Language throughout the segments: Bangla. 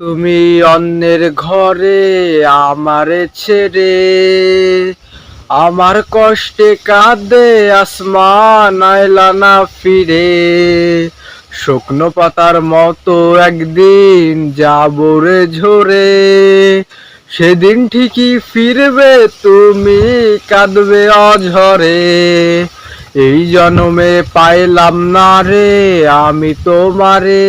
তুমি অন্যের ঘরে আমারে ছেড়ে, আমার কষ্টে কাঁদে আসমান আইলা না ফিরে। শুকনো পাতার মতো একদিন যাবরে ঝরে, সেদিন ঠিকই ফিরবে, তুমি কাঁদবে অঝরে। এই জন্মে পাইলাম না রে, আমি তোমারে।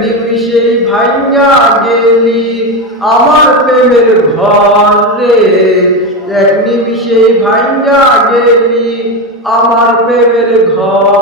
নিমিষেই ভাঙ্গা গেলি আমার প্রেমের ঘর রে। এক নিমিষেই ভাঙ্গা গেলি আমার প্রেমের ঘর।